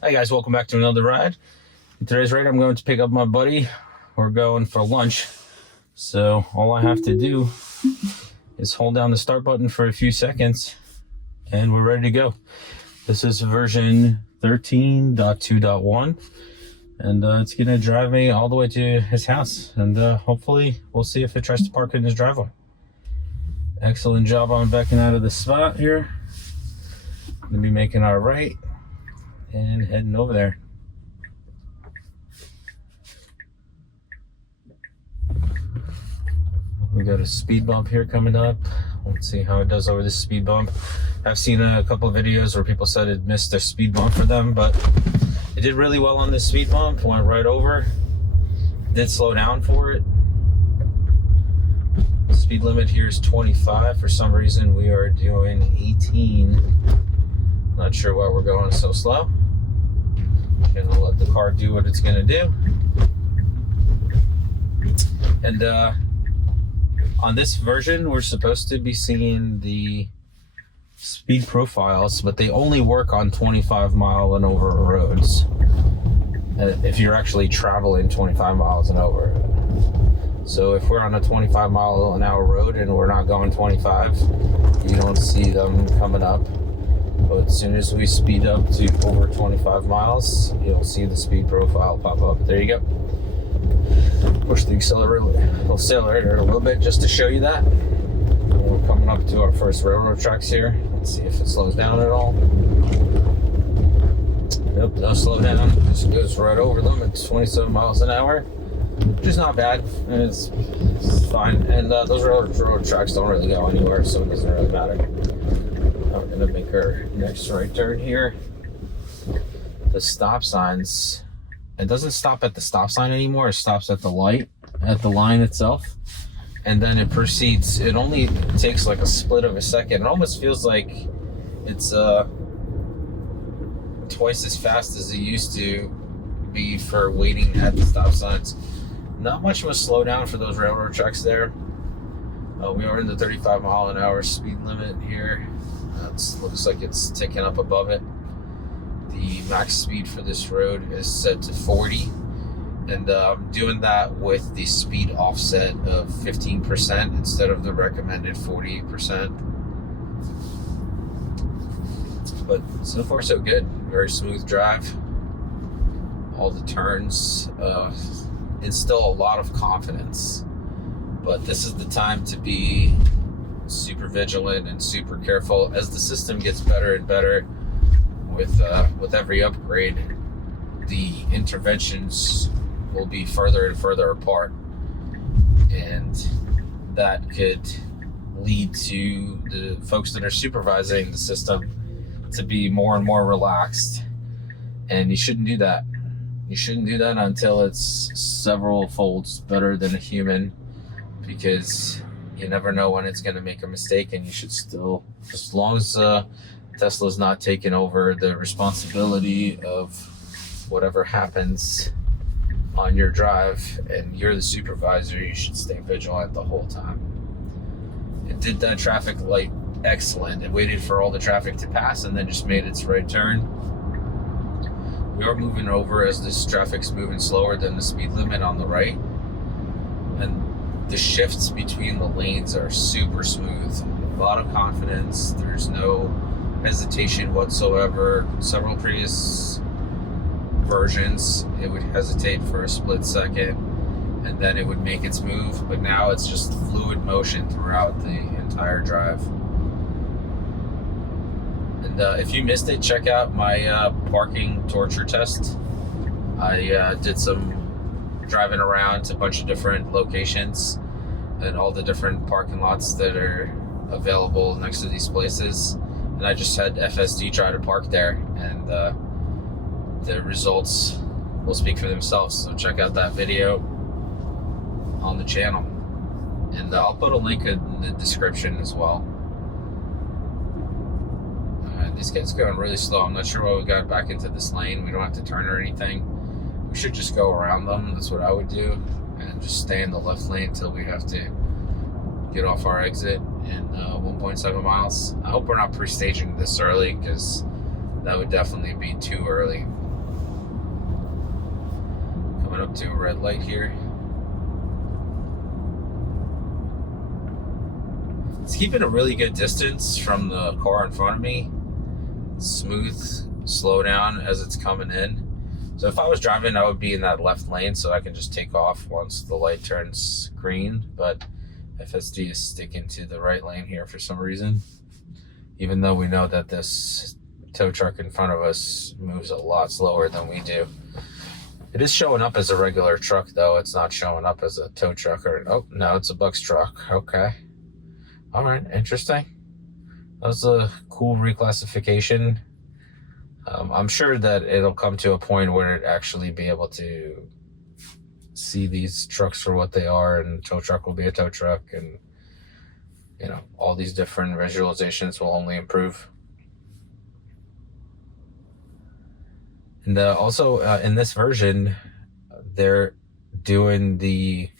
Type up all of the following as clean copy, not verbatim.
Hi guys, welcome back to another ride. In today's ride, I'm going to pick up my buddy. We're going for lunch. So all I have to do is hold down the start button for a few seconds and we're ready to go. This is version 13.2.1 and it's going to drive me all the way to his house, and hopefully we'll see if it tries to park in his driveway. Excellent job on backing out of the spot here. Gonna be making our right and heading over there. We got a speed bump here coming up. Let's see how it does over this speed bump. I've seen a couple of videos where people said it missed their speed bump for them, but it did really well on this speed bump. Went right over. Did slow down for it. The speed limit here is 25. For some reason we are doing 18. Not sure why we're going so slow. Gonna let the car do what it's gonna do. And on this version, we're supposed to be seeing the speed profiles, but they only work on 25 mile and over roads. If you're actually traveling 25 miles and over. So if we're on a 25 mile an hour road and we're not going 25, you don't see them coming up. But as soon as we speed up to over 25 miles, you'll see the speed profile pop up. There you go. Push the accelerator a little bit just to show you that. We're coming up to our first railroad tracks here. Let's see if it slows down at all. Nope, no slow down. Just goes right over them at 27 miles an hour, which is not bad. It's fine. And those railroad tracks don't really go anywhere, so it doesn't really matter. We're gonna make our next right turn here. The stop signs, it doesn't stop at the stop sign anymore. It stops at the light, at the line itself, and then it proceeds. It only takes like a split of a second. It almost feels like it's twice as fast as it used to be for waiting at the stop signs. Not much of a slowdown for those railroad tracks there. We are in the 35 mile an hour speed limit here. Looks like it's ticking up above it. The max speed for this road is set to 40, and I'm doing that with the speed offset of 15% instead of the recommended 48%. But so far so good. Very smooth drive. All the turns instill a lot of confidence, but this is the time to be super vigilant and super careful. As the system gets better and better with every upgrade, the interventions will be further and further apart, and that could lead to the folks that are supervising the system to be more and more relaxed. And you shouldn't do that. You shouldn't do that until it's several folds better than a human, because you never know when it's going to make a mistake, and you should still, as long as Tesla's not taking over the responsibility of whatever happens on your drive and you're the supervisor, you should stay vigilant the whole time. It did that traffic light excellent. It waited for all the traffic to pass and then just made its right turn. We are moving over as this traffic's moving slower than the speed limit on the right, and the shifts between the lanes are super smooth. A lot of confidence. There's no hesitation whatsoever. Several previous versions, it would hesitate for a split second and then it would make its move, but now it's just fluid motion throughout the entire drive. And if you missed it, check out my parking torture test. I did some driving around to a bunch of different locations and all the different parking lots that are available next to these places, and I just had FSD try to park there, and the results will speak for themselves. So check out that video on the channel, and I'll put a link in the description as well. This gets going really slow. I'm not sure why we got back into this lane. We don't have to turn or anything. We should just go around them. That's what I would do, and just stay in the left lane until we have to get off our exit in 1.7 miles. I hope we're not pre-staging this early, because that would definitely be too early. Coming up to a red light here. It's keeping a really good distance from the car in front of me. Smooth slow down as it's coming in. So if I was driving, I would be in that left lane so I can just take off once the light turns green. But FSD is sticking to the right lane here for some reason, even though we know that this tow truck in front of us moves a lot slower than we do. It is showing up as a regular truck, though. It's not showing up as a tow truck or, oh, no, it's a Bucks truck. Okay. All right, interesting. That was a cool reclassification. I'm sure that it'll come to a point where it actually be able to see these trucks for what they are, and tow truck will be a tow truck, and, you know, all these different visualizations will only improve. And also in this version, they're doing the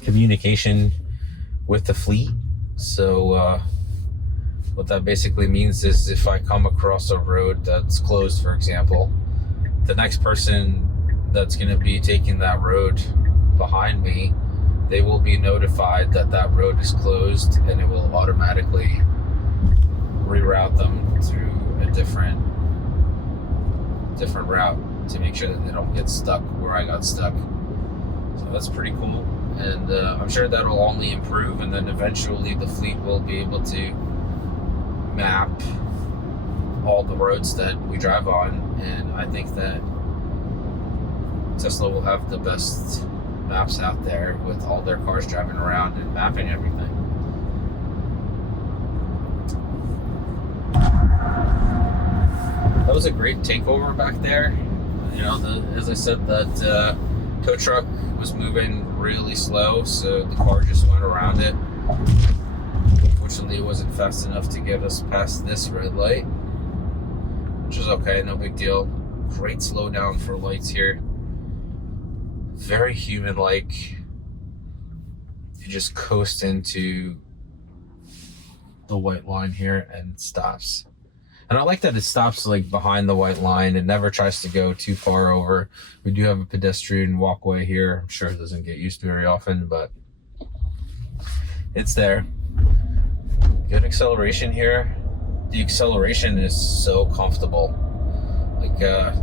communication with the fleet. So what that basically means is if I come across a road that's closed, for example, the next person that's going to be taking that road behind me, they will be notified that that road is closed, and it will automatically reroute them through a different route to make sure that they don't get stuck where I got stuck. So that's pretty cool, and I'm sure that'll only improve, and then eventually the fleet will be able to map all the roads that we drive on, and I think that Tesla will have the best maps out there with all their cars driving around and mapping everything. That was a great takeover back there. You know, as I said, that tow truck was moving really slow, so the car just went around it. Unfortunately, it wasn't fast enough to get us past this red light, which is okay, no big deal. Great slowdown for lights here. Very human-like. You just coast into the white line here and it stops. And I like that it stops like behind the white line. It never tries to go too far over. We do have a pedestrian walkway here. I'm sure it doesn't get used very often, but it's there. Good acceleration here. The acceleration is so comfortable. Like,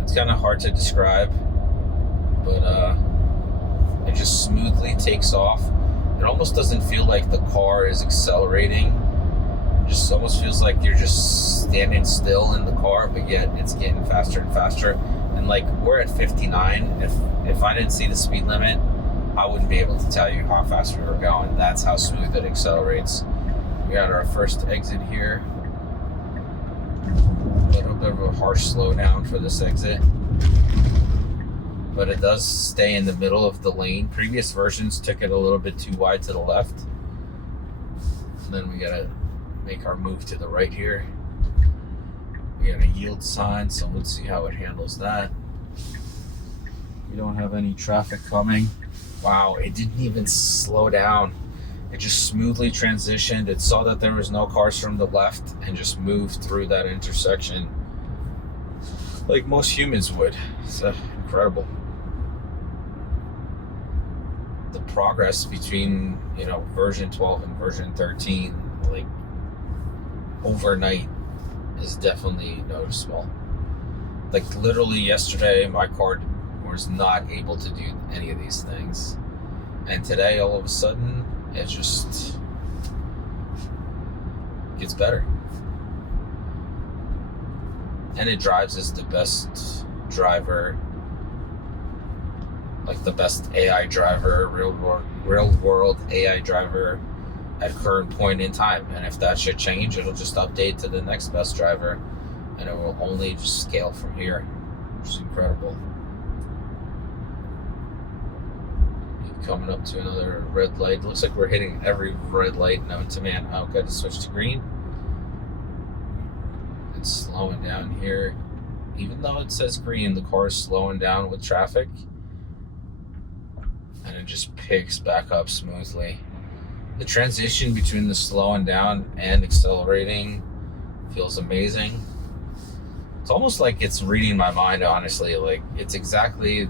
it's kind of hard to describe, but it just smoothly takes off. It almost doesn't feel like the car is accelerating. It just almost feels like you're just standing still in the car, but yet it's getting faster and faster. And like, we're at 59. If I didn't see the speed limit, I wouldn't be able to tell you how fast we were going. That's how smooth it accelerates. We got our first exit here. A little bit of a harsh slowdown for this exit, but it does stay in the middle of the lane. Previous versions took it a little bit too wide to the left. And then we gotta make our move to the right here. We got a yield sign, so let's see how it handles that. We don't have any traffic coming. Wow, it didn't even slow down. It just smoothly transitioned. It saw that there was no cars from the left and just moved through that intersection like most humans would. It's incredible. The progress between, you know, version 12 and version 13, like overnight, is definitely noticeable. Like literally yesterday, my car was not able to do any of these things. And today, all of a sudden, it just gets better. And it drives as the best driver, like the best AI driver, real world AI driver at current point in time. And if that should change, it'll just update to the next best driver, and it will only just scale from here, which is incredible. Coming up to another red light. Looks like we're hitting every red light known to man. Oh, got to switch to green. It's slowing down here. Even though it says green, the car is slowing down with traffic. And it just picks back up smoothly. The transition between the slowing down and accelerating feels amazing. It's almost like it's reading my mind, honestly. Like, it's exactly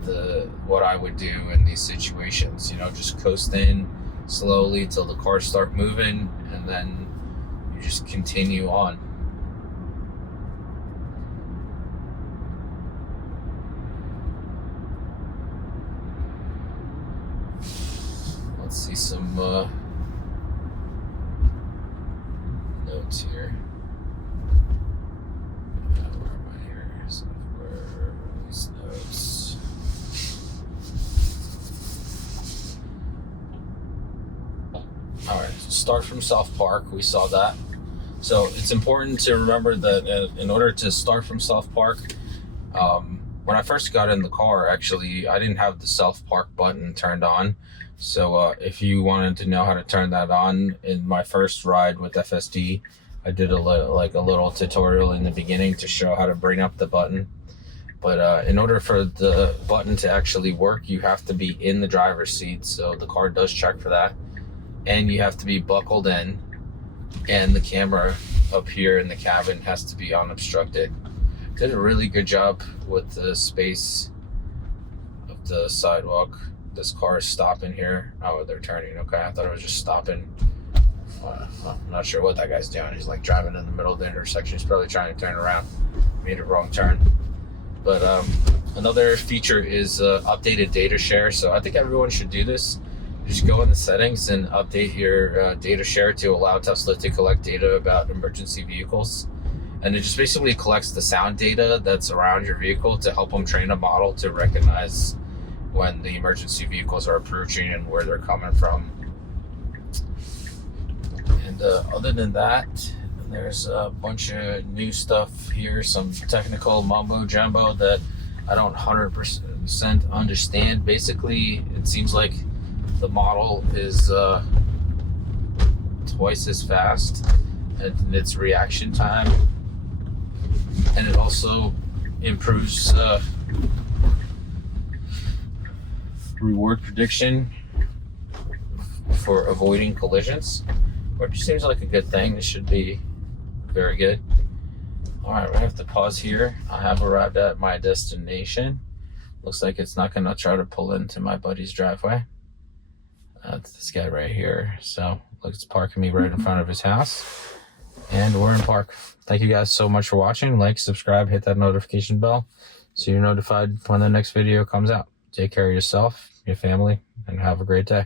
what I would do in these situations. You know, just coast in slowly till the cars start moving, and then you just continue on. Let's see some notes here. Where am I here? Software, release notes. All right, start from South Park. We saw that. So it's important to remember that in order to start from South Park, when I first got in the car, actually, I didn't have the South Park button turned on. So if you wanted to know how to turn that on, in my first ride with FSD, I did a little tutorial in the beginning to show how to bring up the button. But in order for the button to actually work, you have to be in the driver's seat. So the car does check for that. And you have to be buckled in. And the camera up here in the cabin has to be unobstructed. Did a really good job with the space of the sidewalk. This car is stopping here. Oh, they're turning. Okay, I thought it was just stopping. I'm not sure what that guy's doing. He's like driving in the middle of the intersection. He's probably trying to turn around. Made a wrong turn. But another feature is updated data share. So I think everyone should do this. Just go in the settings and update your data share to allow Tesla to collect data about emergency vehicles. And it just basically collects the sound data that's around your vehicle to help them train a model to recognize when the emergency vehicles are approaching and where they're coming from. And other than that, there's a bunch of new stuff here, some technical mumbo jumbo that I don't 100% understand. Basically, it seems like the model is twice as fast in its reaction time, and it also improves reward prediction for avoiding collisions, which seems like a good thing. This should be very good. All right, we have to pause here. I have arrived at my destination. Looks like it's not going to try to pull into my buddy's driveway. That's this guy right here. So look, it's parking me right in front of his house, and we're in park. Thank you guys so much for watching. Like, subscribe, hit that notification bell so you're notified when the next video comes out. Take care of yourself, your family, and have a great day.